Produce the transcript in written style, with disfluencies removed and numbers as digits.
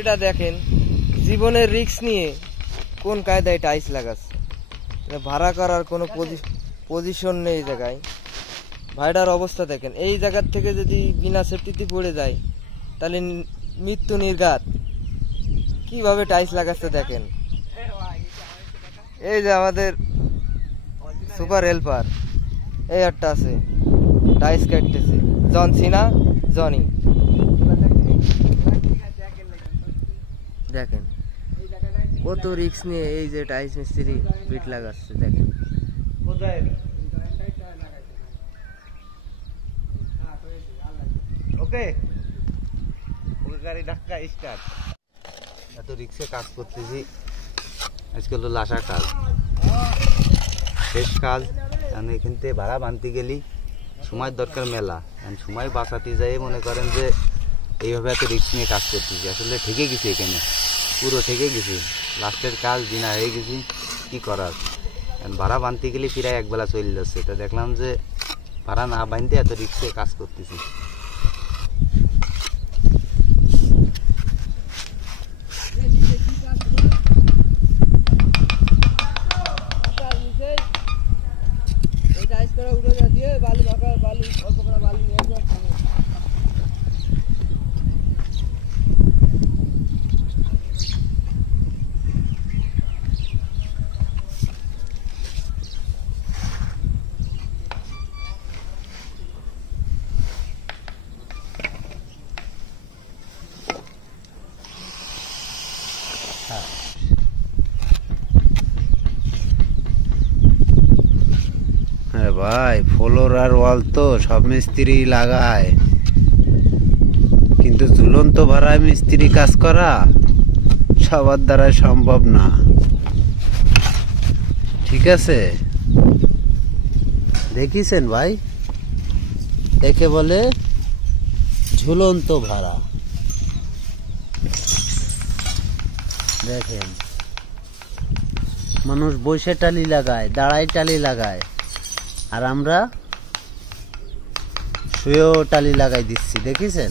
এটা দেখেন জীবনের রিস্ক নিয়ে কোন কায়দায় টাইলস লাগাচ্ছে, ভাড়া করার কোনো পজিশন নেই এই জায়গায়। ভাইটার অবস্থা দেখেন, এই জায়গার থেকে যদি বিনা সেফটিতে পড়ে যায় তাহলে মৃত্যু নির্ঘাত। কিভাবে টাইলস লাগাচ্ছে দেখেন। এই যে আমাদের সুপার হেল্পার, এই একটা আছে টাইলস কাটতেছে, জন সিনা জনি। দেখেন কত রিস্ক নিয়ে এই যে টাইলস মিস্ত্রি বিট লাগাচ্ছে দেখেন। ওকে গাড়ি ধাক্কা স্টার্ট। এত রিক্সে কাজ করতেছি, আজকে হলো লাশা কাজ, শেষ কাজ। আমি এখান থেকে ভাড়া বানতে গেলি সময় দরকার মেলা, সময় বাঁচাতে যাই মনে করেন যে এইভাবে এত রিক্স নিয়ে কাজ করতেছি। আসলে ঠেকে গেছি, এখানে পুরো ঠেকে গেছি, লাস্টের কাজ দিনা হয়ে গেছি, কি করার। ভাড়া বানতে গেলে প্রায় একবেলা চলে যাচ্ছে, তো দেখলাম যে ভাড়া না বানতে এত রিক্সে কাজ করতেছি। ভাই ফ্লোর আর ওয়াল তো সব মিস্ত্রি লাগায়, কিন্তু ঝুলন্ত ভাড়ায় মিস্ত্রি কাজ করা সবার দ্বারা সম্ভব না। ঠিক আছে, দেখিছেন ভাই, একে বলে ঝুলন্ত ভাড়া। দেখেন মানুষ বসে টালি লাগায়, দাঁড়ায় টালি লাগায়, আর আমরা শুয়েও টালি লাগাই দিচ্ছি, দেখিছেন।